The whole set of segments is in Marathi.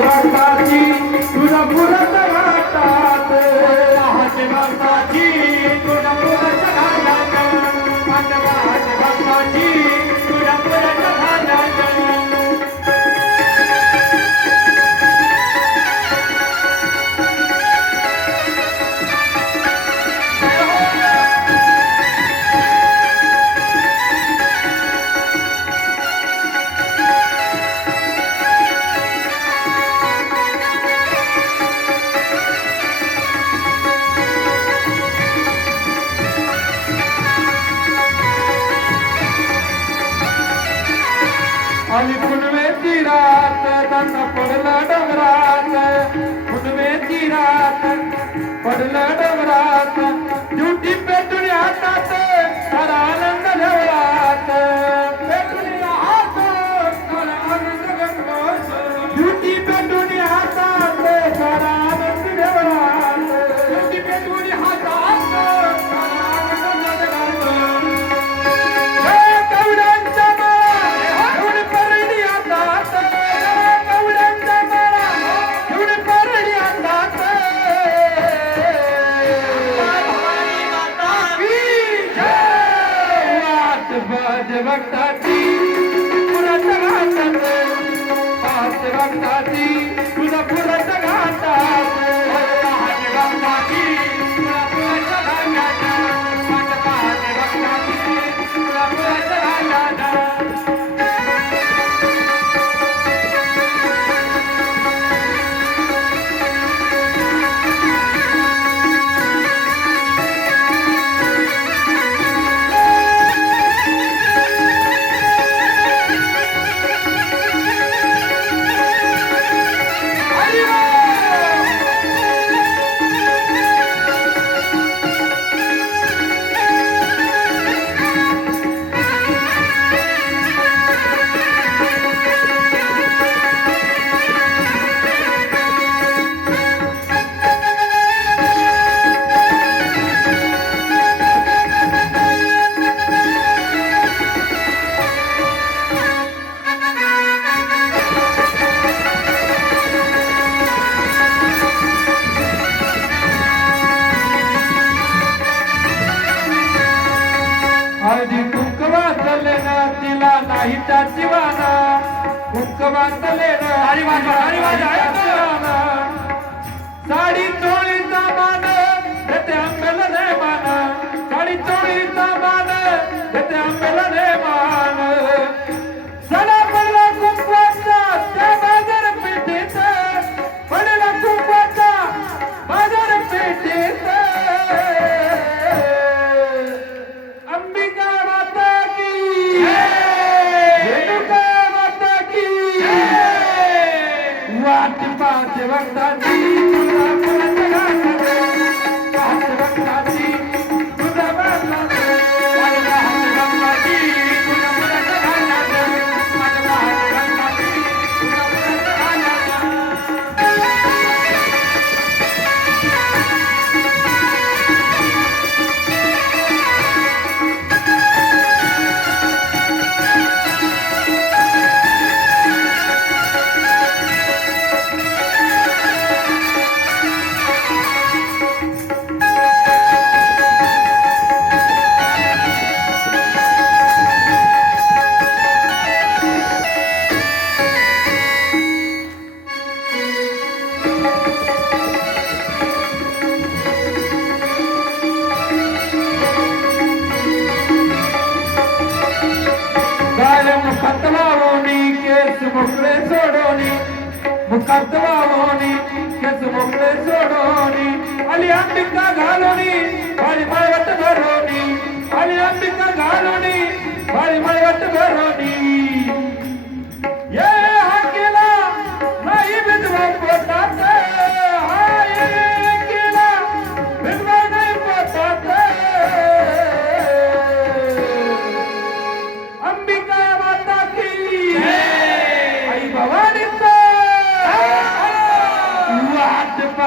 भक्ताची पडलं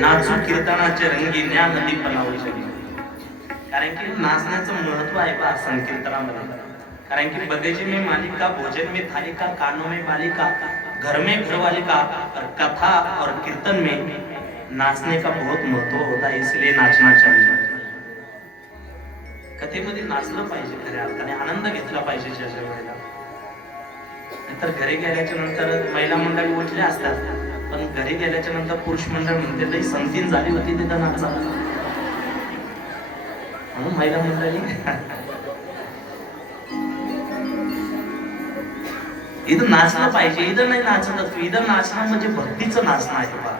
नाचू कीर्तनाचे रंगी ज्ञान नदी पलावू की नाचण्याचं महत्त्व आहे पहा संकीर्तनामध्ये. कारण की बगेजी में मालिका भोजन में थालिका कानों में बालिका घर में घरवालिका और कथा और कीर्तन में नाचने का बहुत महत्त्व होता है इसलिए नाचना चाहिए। कथेमध्ये नाचलं पाहिजे खऱ्या अर्थाने आनंद घेतला पाहिजे ज्याच्या वेळेला. तर घरी गेल्याच्यानंतर महिला मंडळी उठल्या असतात पण घरी गेल्याच्यानंतर पुरुष मंडळ म्हणते लई संगतीन झाली होती तिथं नाचा म्हणून महिला मंडळी इथं नाचणं पाहिजे इथं नाही नाचत तू. इथं नाचणं म्हणजे भक्तीचं नाचणं आहे बा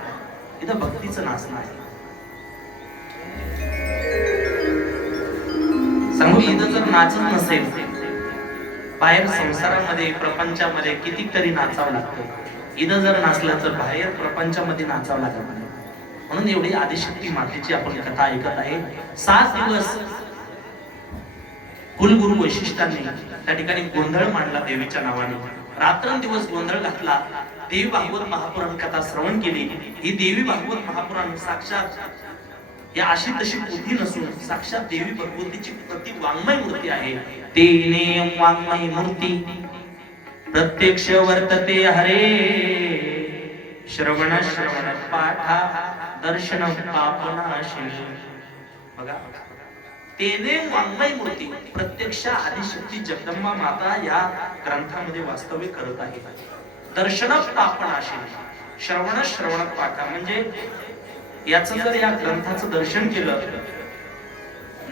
इथं भक्तीचं नाचणं आहे. सांगू इथं जर नाचत नसेल बाहेर संसारामध्ये प्रपंचामध्ये कितीतरी नाचावं लागतं. इथं जर नाचलं तर बाहेर प्रपंचामध्ये नाचावं लागत. नाही म्हणून एवढी आदिशक्ती मातेची आपण कथा ऐकत आहे. सात दिवस कुलगुरु वैशिष्ट्यांनी त्या ठिकाणी गोंधळ मांडला देवीच्या नावाने. रात्रंदिवस गोंधळ घातला. देवी भागवत महापुराण कथा श्रवण केली. ही देवी भागवत महापुराण साक्षात या अशी तशी पोथी नसून साक्षात देवी भगवतीची प्रति वाङ्मय मूर्ती आहे. तेने वाङ्मय मूर्ती. प्रत्यक्ष वर्तते हरे. श्रवण श्रवण पाठा. दर्शन पापनाशिनी. बघा. तेने वाङ्मय मूर्ती प्रत्यक्ष आदिशक्ती जगदंबा माता या ग्रंथामध्ये वास्तव्य करत आहे. दर्शन पापनाशिनी. श्रवण श्रवण पाठा म्हणजे याच जर या ग्रंथाचं दर्शन केलं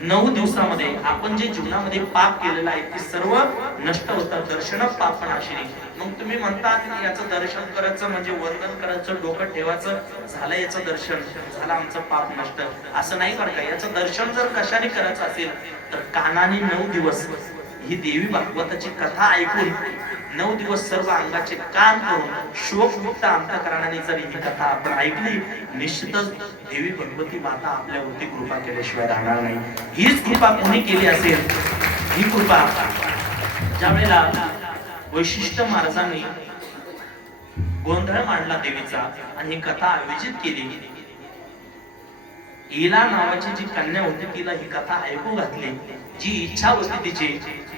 नऊ दिवसामध्ये आपण जे जीवनामध्ये पाप केलेलं आहे ते सर्व नष्ट होतात. दर्शन पाप नाशिनी मग तुम्ही म्हणता की याचं दर्शन करायचं म्हणजे वंदन करायचं डोकं ठेवायचं झालं याचं दर्शन झालं आमचं पाप नष्ट. असं नाही बरं का. याचं दर्शन जर कशाने करायचं असेल तर कानाने नऊ दिवस ही देवी भागवताची कथा ऐकून नऊ दिवस सर्व अंगाचे काम करून शोकमुक्त अंतकरणाने जर ही कथा आपण ऐकली निश्चितच देवी भगवती माता आपल्यावरती कृपा केल्याशिवाय राहणार नाही. हीच कृपा कोणी केली असेल? ही कृपा ज्या वेळेला वैशिष्ट्य महाराजांनी गोंधळ मांडला देवीचा आणि ही कथा आयोजित केली इला नावाची जी कन्या होती तिला ही कथा ऐकू घातली. जी इच्छा होती तिची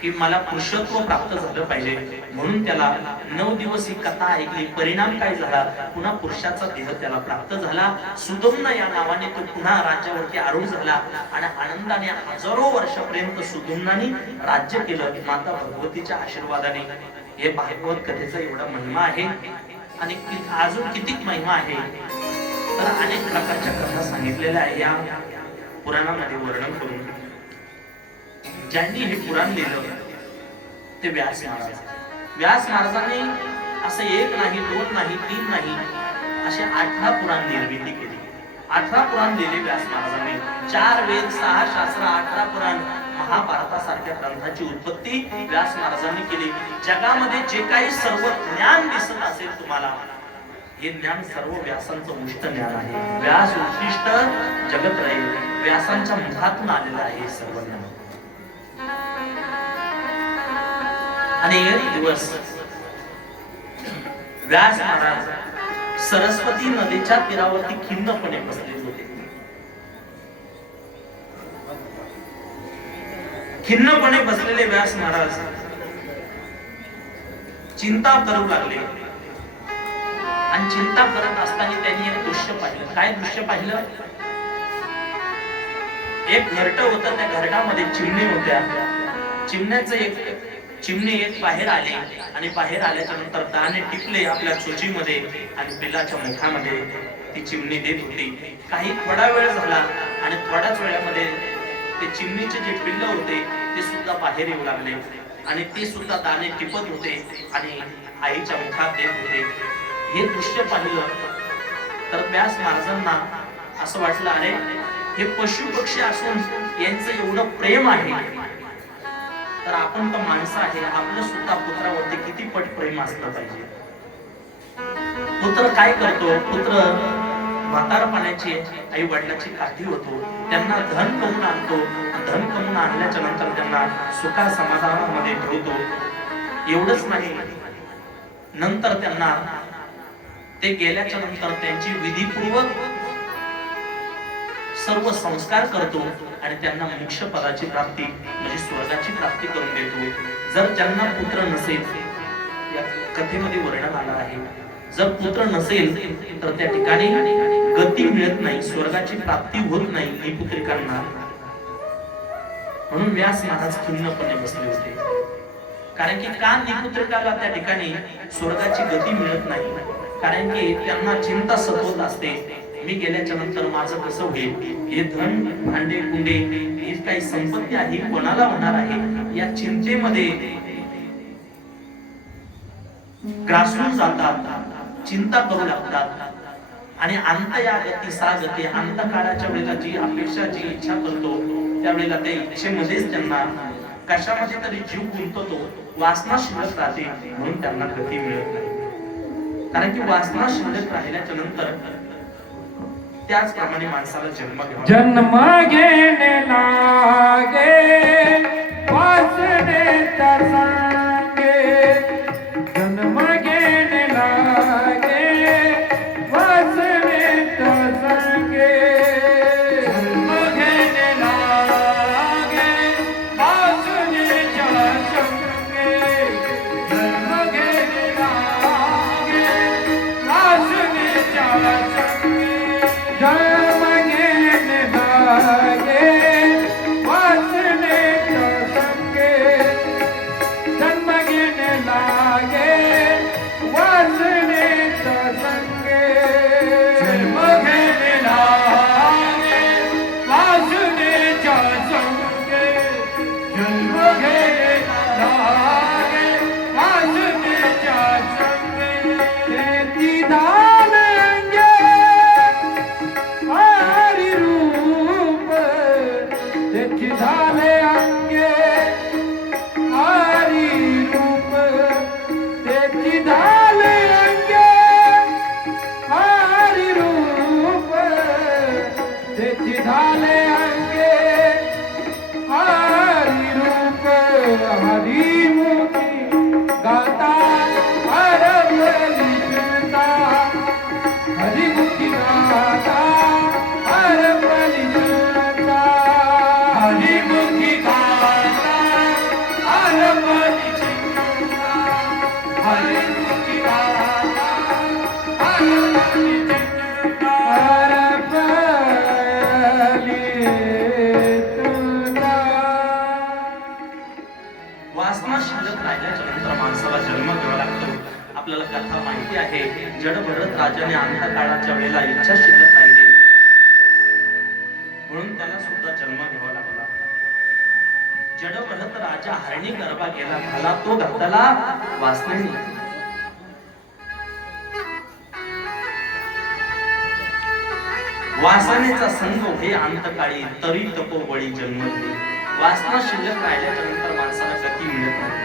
की मला पुरुषत्व प्राप्त झालं पाहिजे. म्हणून त्याला नऊ दिवस ही कथा ऐकली. परिणाम काय झाला? पुन्हा पुरुषाचा देह त्याला प्राप्त झाला. सुदम्न या नावाने तो पुन्हा राज्यावरती आरूढ झाला आणि आनंदाने हजारो वर्षापर्यंत सुदम्नाने राज्य केलं. माता भगवतीच्या आशीर्वादाने. हे भागवत कथेचा एवढा महिमा आहे. आणि अजून किती महिमा आहे? तर अनेक प्रकारच्या कथा सांगितलेल्या आहे या पुराणामध्ये वर्णन करून. ज्यांनी हे पुराण लिहिलं ते व्यास महाराज. व्यास महाराजांनी असं एक नाही दोन नाही तीन नाही असे अठरा पुराण निर्मिती केली. अठरा पुराण लिहिले व्यास महाराजांनी. चार वेद सहा शास्त्र अठरा पुराण महाभारतासारख्या ग्रंथाची उत्पत्ती व्यास महाराजांनी केली. जगामध्ये जे काही सर्व ज्ञान दिसत असेल तुम्हाला हे ज्ञान सर्व व्यासांचं उष्ट ज्ञान आहे. व्यास उत्कृष्ट जगत राहील. व्यासांच्या मुखातून आलेलं आहे सर्व ज्ञान. आणि एक दिवस व्यास महाराज सरस्वती नदीच्या तीरावरती खिन्नपणे बसलेले होते. खिन्नपणे बसलेले व्यास महाराज चिंता करू लागले. आणि चिंता करत असताना त्यांनी एक दृश्य पाहिलं. काय दृश्य पाहिलं? एक घरट होतं. त्या घरटामध्ये चिमणी होत्या. चिमण्याचं एक चिमणी एक बाहेर आली आणि बाहेर आल्याच्यानंतर दाणे टिपले आपल्या चोचीमध्ये आणि बिलाच्या मुखामध्ये ती चिमणी देत होती. काही थोडा वेळ झाला आणि थोड्याच वेळामध्ये ते चिमणीचे जे पिल्ल होते ते सुद्धा बाहेर येऊ लागले. आणि ते सुद्धा दाणे टिपत होते आणि आईच्या मुखात देत होते. हे दृश्य पाहिलं तर व्यास महाराजांना असं वाटलं अरे हे पशु पक्षी असून यांचं एवढं प्रेम आहे. तर आपण तर माणसं आहे आपलं सुद्धा पुत्रावरती किती पट प्रेम असलं पाहिजे. पुत्र काय करतो? पुत्र म्हातारपणाची आई वडिलाची काठी होतो त्यांना धन कमून आणतो धन कमून आणल्याच्या नंतर त्यांना सुखा समाधानामध्ये ठेवतो. एवढंच नाही. नंतर त्यांना ते गेल्याच्यानंतर त्यांची विधीपूर्वक सर्व संस्कार करतो आणि त्यांना मोक्ष पदाची प्राप्ती म्हणजे स्वर्गाची प्राप्ती करून देतो. जर ज्यांना पुत्र नसेल या कथेमध्ये वर्णन आलं आहे. जर पुत्र नसेल तर त्या ठिकाणी गती मिळत नाही स्वर्गाची प्राप्ती होत नाही निपुत्रिकांना म्हणून व्यास महाराज खिन्नपणे बसले होते. कारण की का निपुत्रिकाला त्या ठिकाणी स्वर्गाची गती मिळत नाही? कारण की त्यांना चिंता सतवत असते. मी गेल्याच्यानंतर माझं कसं होईल? हे धन भांडे कुंडे ही काही संपत्ती आहे कोणाला होणार आहे? या चिंतेमध्ये ग्रासून जातात चिंता करू लागतात. आणि अंत या गती सा गती अंतकाळाच्या वेळेला जी अपेक्षा जी इच्छा करतो त्यावेळेला त्या इच्छेमध्येच त्यांना कशामध्ये तरी जीव गुंततो वासना शिल्लक राहते म्हणून त्यांना गती मिळत नाही. कारण की वासना शिल्लक राहिल्याच्या नंतर त्याचप्रमाणे माणसाला जन्म जन्म घेणे लागे वासनेचा सांगे अंतकाळी तरी तपोबळी जन्म वासना शिल्लक राहिल्याच्या नंतर माणसाला गती मिळत नाही.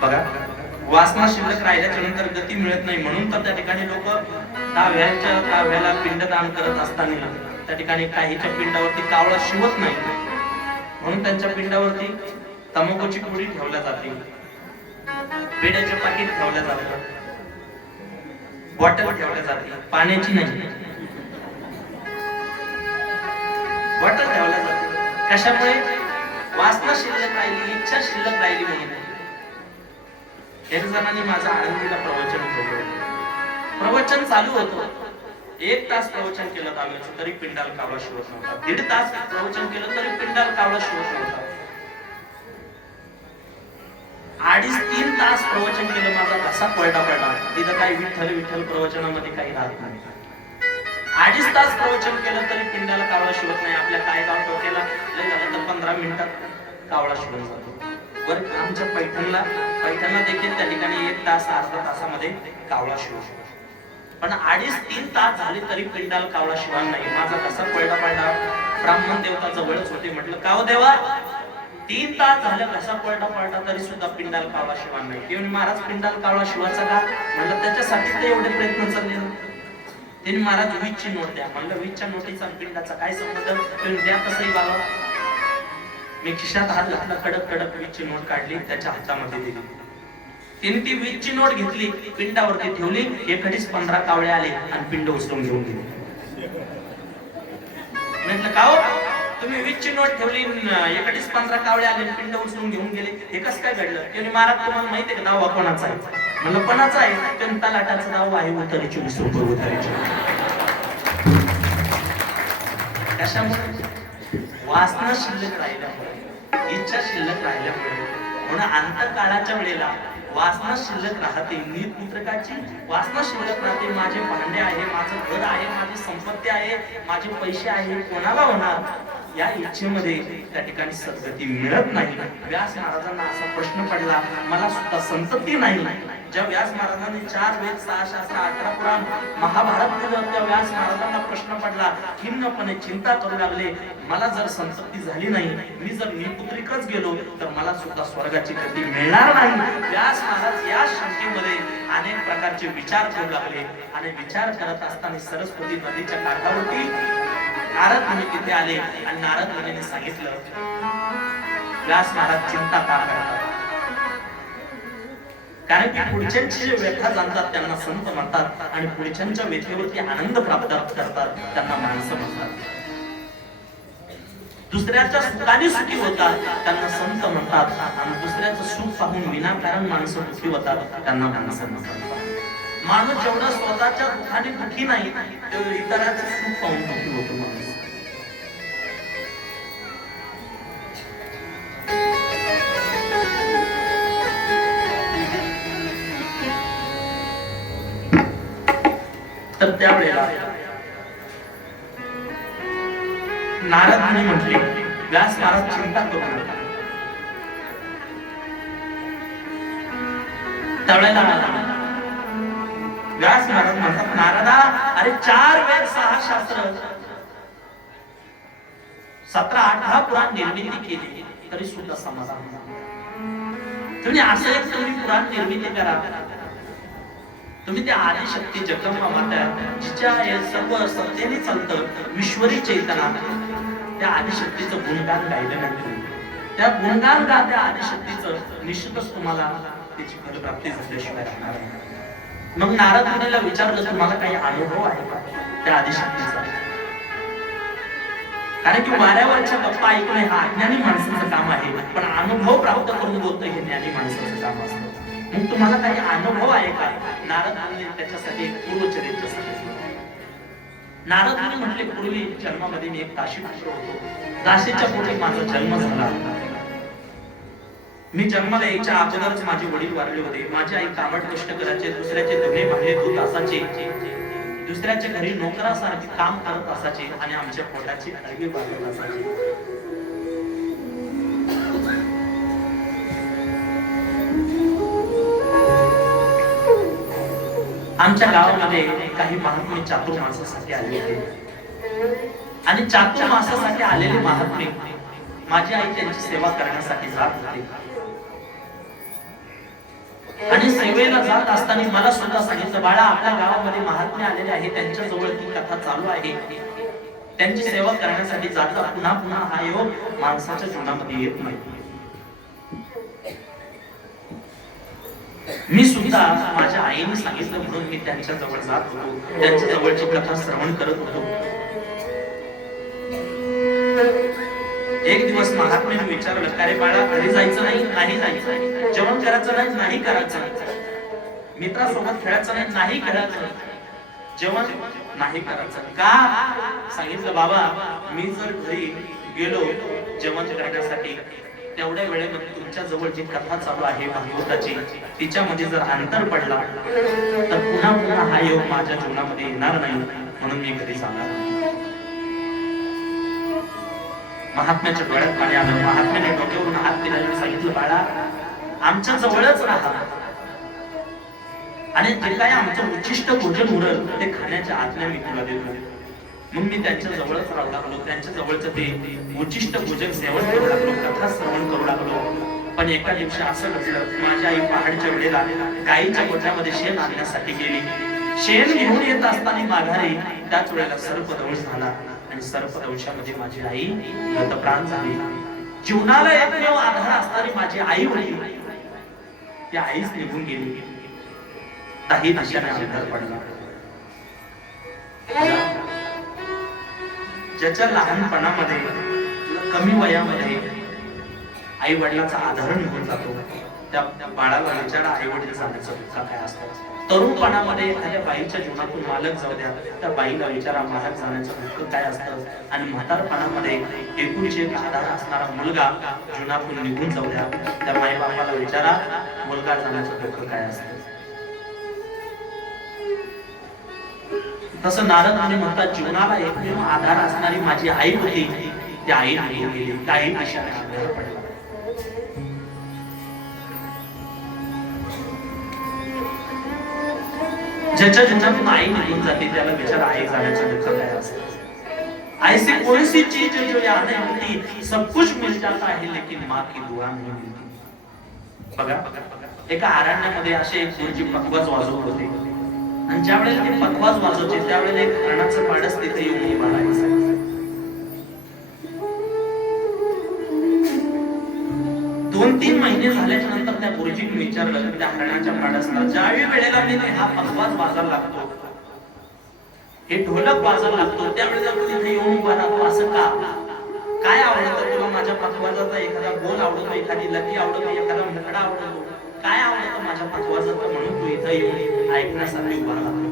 बघा वासना शिल्लक राहिल्याच्या नंतर गती मिळत नाही म्हणून तर त्या ठिकाणी लोक दहाव्याच्या ताव्याला पिंडदान करत असताना त्या ठिकाणी काहीच्या पिंडावरती कावळा शिवत नाही. म्हणून त्यांच्या पिंडावरती तंबाखूची पुडी ठेवल्या जाते. पेड्याचे पाकिट ठेवल्या जातात बॉटल ठेवल्या जाते पाण्याची नाही. बॉटल ठेवल्या जाते कशामुळे? वासना शिल्लक राहिली इच्छा शिल्लक राहिली म्हणून एक जणांनी माझा आनंदीला प्रवचन ठेवलं प्रवचन चालू होतं. एक तास प्रवचन केलं दहावीचं तरी पिंडाल कावळा शिवत नव्हता. दीड तास प्रवचन केलं तरी पिंडाल कावळा शिवत नव्हता. अडीच तीन तास प्रवचन केलं माझा कसा पळटा पळटा तिथं काही विठ्ठल विठ्ठल प्रवचनामध्ये काही राहत नाही. अडीच तास प्रवचन केलं तरी पिंडाला कावळा शिवत नाही. आपल्या काय गाव टोक्याला झालं तर पंधरा मिनिटात कावळा शिवून जातो. वर आमच्या पैठणला पैठणला देखील त्या ठिकाणी एक तास अर्धा तासामध्ये कावळा शिवू शकतो. पण अडीच तीन तास झाले तरी पिंडाला कावळा शिवाय नाही. माझा कसा पळटा पळटा ब्राह्मण देवता जवळच होते. म्हटलं काव देवा तीन तास झालं कसा पळटा पळटा तरी सुद्धा पिंडाला कावळा शिवाय नाही ते महाराज पिंडाला कावळा शिवायचा का? म्हणलं त्याच्यासाठी ते एवढे प्रयत्न चालले त्यांनी महाराज वीजची नोट द्या. म्हणलं वीजच्या नोटीचा पिंडाचा काय संबंध? द्या कसंही बाबा. मी खिशात हात घातला कडक कडक वीजची नोट काढली त्याच्या हातामध्ये दिली. तिने ती वीजची नोट घेतली पिंडावरती ठेवली एकडीच पंधरा कावळे आले आणि पिंड उचलून घेऊन गेले. म्हटलं का हो? तुम्ही वीजची नोट ठेवली न एकडीच पंधरा कावळे आले पिंड उचलून घेऊन गेले. हे कसं काय घडलं? त्याने महाराज तुम्हाला माहिती आहे का दावा कोणाचा आहे? म्हणलं कोणाचा आहे? त्याने तलाटाचा दावा आहे उतारीची वीस रुपये उतारीची. कशामुळे? वासना शिल्लक राहिल्यामुळे. इच्छा शिल्लक राहिल्यामुळे. म्हणून अंतकाळाच्या वेळेला वासना शिल्लक राहते. नीत पुत्रकाची वासना शिल्लक राहते. माझे भांडे आहे माझं घर आहे माझी संपत्ती आहे माझे पैसे आहे. कोणाला होणार? या इच्छेमध्ये त्या ठिकाणी सद्गती मिळत नाही. व्यास महाराजांना असा प्रश्न पडला मला सुद्धा संतती नाही. ज्या व्यास महाराजांनी चार वेद सहा शास्त्र अठरा पुराण महाभारत दिलं त्या व्यास महाराजांना प्रश्न पडला खिन्नपणे चिंता करू लागले. मला जर संतती झाली नाही मी जर निपुत्रिकच गेलो तर मला सुद्धा स्वर्गाची गती मिळणार नाही. व्यास महाराज या शंकेमध्ये अनेक प्रकारचे विचार करू लागले. आणि विचार करत असताना सरस्वती नदीच्या काठावरती नारद मुनी तिथे आले आणि नारद मुनीने सांगितलं व्यास महाराज चिंता का करतात कारण की पुढच्यांची जे व्यथा जाणतात त्यांना संत म्हणतात आणि पुढच्यांच्या व्यथेवरती आनंद प्राप्त करतात त्यांना माणसं म्हणतात. दुसऱ्याच्या सुखाने सुखी होतात त्यांना संत म्हणतात आणि दुसऱ्याचं सुख पाहून विनाकारण माणसं दुखी होतात त्यांना माणसं म्हणतात. माणूस जेवढा स्वतःच्या दुःखाने दुखी नाही तेवढं इतरांचं सुख पाहून दुखी होतो माणूस. त्यावेळेला नारद म्हटले व्यास नारद चिंता करू नका. त्यावेळेला व्यास नारद म्हणतात नारदा अरे चार वेद सहा शास्त्र सतरा अठरा पुराण निर्मिती केली तरी सुद्धा समाधान तुम्ही असं एक तुम्ही पुराण निर्मिती करा. तुम्ही त्या आदिशक्ती जगदंबा माता जिच्या हे सर्व सत्तेने चालतं. विश्वरी चैतना. त्या आदिशक्तीचं गुणगान गायलं नाही त्या गुणगान गा त्या आदिशक्तीचं निश्चितच तुम्हाला त्याची फलप्राप्ती झाल्याशिवाय राहणार मग नारद मुनीला विचारलं तुम्हाला काही अनुभव आहे का? त्या आदिशक्तीचा कारण की वाऱ्यावरच्या गप्पा ऐकणे हा अज्ञानी माणसाचं काम आहे. पण अनुभव प्राप्त करून बोलतं हे ज्ञानी माणसाचं काम असतं. आणि तुम्हाला काही अनुभव आहे का? नारद मुनी त्याच्यासाठी एक पूर्वचरित्र सांगितलं. नारद मुनी म्हटले पूर्वी जन्मामध्ये मी एक काशी पुत्र होतो. काशीच्या पोटी माझा जन्म झाला मी जन्माला यायच्या अगोदरच माझे वडील वारले होते. माझी आई कामड कष्ट करायचे दुसऱ्याचे धुणे भांडे दूध असायचे. दुसऱ्याच्या घरी नोकरासारखे काम करत असायचे आणि आमच्या पोटाची अडवी बांधत असायची. आमच्या गावामध्ये काही महात्मे चातुर्मासासाठी आले होते आणि चातुर्मासासाठी आलेले महात्मे माझी आई त्यांची सेवा करण्यासाठी जात होते. आणि सेवेला जात असताना मला सुद्धा सांगितलं बाळा आपल्या गावामध्ये महात्मे आलेले आहे त्यांच्या जवळ ती कथा चालू आहे. त्यांची सेवा करण्यासाठी जाता पुन्हा पुन्हा हा योग माणसाच्या जीवनामध्ये येत नाही. मी सुद्धा माझ्या आईने सांगितलं म्हणून मी त्यांच्या जवळ जात होतो. त्यांच्या जवळची कथा श्रवण करत होतो. एक दिवस महात्म्याने विचारलं का रे बाळा घरी जायचं नाही? नाही जायचं जेवण करायचं नाही? नाही करायचं. नाही मित्रासोबत खेळायचं नाही? नाही खेळायचं नाही जेवण? नाही करायचं. का? सांगितलं बाबा मी जर घरी गेलो जेवण करण्यासाठी तेवढ्या वेळेमध्ये तुमच्या जवळ जी कथा चालू आहे भागवताची तिच्यामध्ये म्हणजे जर अंतर पडला तर पुन्हा पुन्हा हा योग माझ्या जीवनामध्ये येणार नाही म्हणून मी घरी सांगणार महात्म्याच्या डोळ्यात पाणी आलं. महात्म्याने डोक्यावरून हात दिला आणि सांगितलं बाळा आमच्या जवळच राहा. आणि जे काय आमचं उच्चिष्ट भोजन उरल ते खाण्याच्या आज्ञा मी तुला देतो मग मी त्यांच्या जवळच राहू लागलो त्यांच्या जवळचं ते उचिष्ट भोजन सेवन करू लागलो कथा श्रवण करू लागलो. पण एका दिवशी असं घडलं माझ्या आई पहाडच्या वेळेला गायीच्या गोठ्यामध्ये शेण आणण्यासाठी गेली. शेण घेऊन येत असताना माघारी त्याच वेळेला सर्पदंश झाला. आणि सर्पदंशामध्ये माझी आई गतप्राण झाली. जीवनाला एकमेव आधार असणारी माझी आई होती. त्या आईच निघून गेली. काही दिशेने अंधार पडला. ज्याच्या लहानपणामध्ये कमी वयामध्ये आई वडिलांचा आधार निघून जातो त्या बाळाला विचारा आई वडील जाण्याचा दुःख काय असतं? तरुणपणामध्ये एखाद्या बाईच्या जीवनातून मालक जाऊ द्या त्या बाईला विचारा मालक जाण्याचं दुःख काय असतं? आणि म्हातारपणामध्ये एकुणीशे एक आधार असणारा मुलगा जीवनातून निघून जाऊ द्या त्या माई बापाला विचारा मुलगा जाण्याचं दुःख काय असतं? तसं नारद मुनी म्हणतात जीवनाला एकमेव आधार असणारी माझी आई होती. त्या आई निघून गेली काही दिशाने अंधार ज्याच्या ज्याच्यातून आई निघून जाते त्याला विचार आई जाण्याचं दुःख काय असतं? ऐसी कोई सी चीज है जो यहाँ नहीं मिलती सब कुछ मिल जाता है लेकिन माँ की दुआ नहीं मिलती बघा एका अरण्यामध्ये असे एक गुरुजी पखवाज वाजवत होते. आणि ज्या वेळेला ते पखवाज वाजवते त्यावेळेला एक हरणाचं पाडस तिथे येऊन उभा राहायचं. दोन तीन महिने झाल्याच्यानंतर त्या गुरुजीने विचारलं त्या हरणाच्या पाडसला ज्यावेळी वेळेला मी हा पखवाज वाजायला लागतो हे ढोलक वाजायला लागतो त्यावेळेला तिथे येऊन उभा राहतो असं का? काय आवडतं तुला माझ्या पखवाजाचा एखादा बोल आवडतो एखादी लकी आवडतो एखादा मुकडा आवडतो? काय आवडतं माझ्या पखवाजाचं म्हणून तू इथं येऊन ऐकण्यासाठी उभा राहतो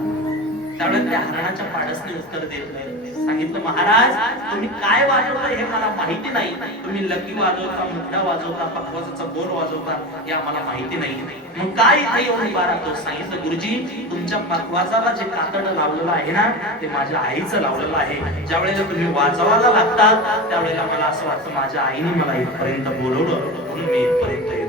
त्यावेळेला त्या हरणाच्या पाडसने उत्तर देत नाही. सांगितलं महाराज तुम्ही काय वाजवता हे मला माहिती नाही. तुम्ही लकी वाजवता मुठा वाजवता पखवाजाचा बोल वाजवता हे आम्हाला माहिती नाही. मग काय इथे येऊन उभा राहतो? सांगितलं गुरुजी तुमच्या पखवाजाला जे कातड लावलेलं आहे ना ते माझ्या आईचं लावलेलं आहे. ज्या वेळेला तुम्ही वाजवायला लागतात त्यावेळेला मला असं वाटतं माझ्या आईने मला इथपर्यंत बोलवलं म्हणून मी इथपर्यंत येतो.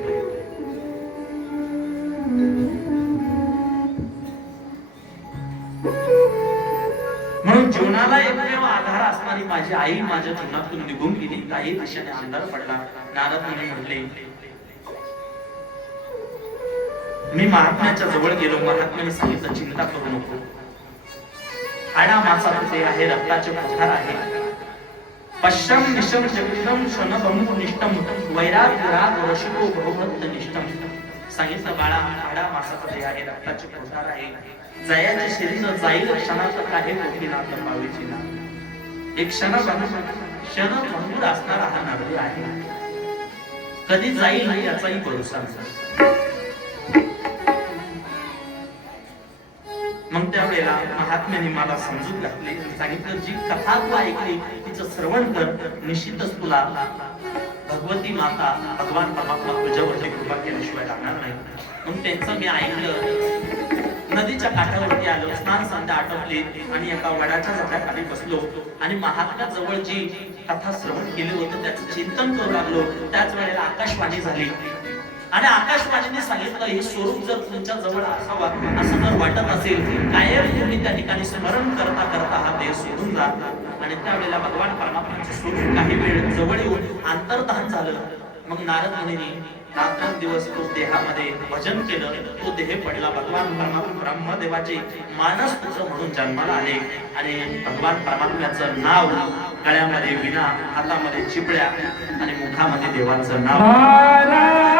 म्हणून जीवनाला एकमेव आधार असणारी माझी आई माझ्या जीवनातून निघून गेली. काही दिशेने अंधार पडला. नारद मुनी म्हटले मी महात्म्याच्या जवळ गेलो. महात्म्याने सांगितलं चिंता करू नको. आडा मासा तुझे आहे रक्ताचे पठार आहे. पश्चम निशम जगदम शनभमु निष्ठम. वैराग राग रशिको भगवत निष्ठम. सांगितलं बाळा आडा मासाचा देह आहे रक्ताची पोटार आहे. जयाचे शरीर जाईल क्षणात काही गोपीनाथ पावीची ना एक क्षण क्षण भंगूर असणारा हा नागरी आहे. कधी जाईल नाही याचाही भरोसा मग त्यावेळेला महात्म्याने मला समजून घातले सांगितलं जी कथा तू ऐकली तिचं श्रवण कर. निश्चितच तुला भगवती माता भगवान परमात्मा तुझ्यावरती कृपा केल्याशिवाय लागणार नाही. म्हणून त्यांचं मी ऐकलं. नदीच्या काठावरती आलो स्नान संध्या आटवली आणि एका वडाच्या झाडाखाली बसलो आणि महात्मा जवळ जी कथा श्रवण केली होतं त्याचं चिंतन करू लागलो. त्याच वेळेला आकाशवाणी झाली. आणि आकाशवाणीने सांगितलं हे स्वरूप जर तुमच्या जवळ असावा असं जर वाटत असेल कायम तुम्ही त्या ठिकाणी स्मरण करता करता हा देह सोडून जा. आणि त्यावेळेला भगवान परमात्माचे स्वरूप काही वेळ जवळ येऊन अंतर्धान झालं. मग नारद मुनी रात्र दिवस तो देहामध्ये भजन केलं. तो देह पडला. भगवान परमात्मा ब्रह्मदेवाचे मानस पुत्र म्हणून जन्माला आले. आणि भगवान परमात्म्याचं नाव गळ्यामध्ये विना हातामध्ये चिपळ्या आणि मुखामध्ये देवाचं नाव.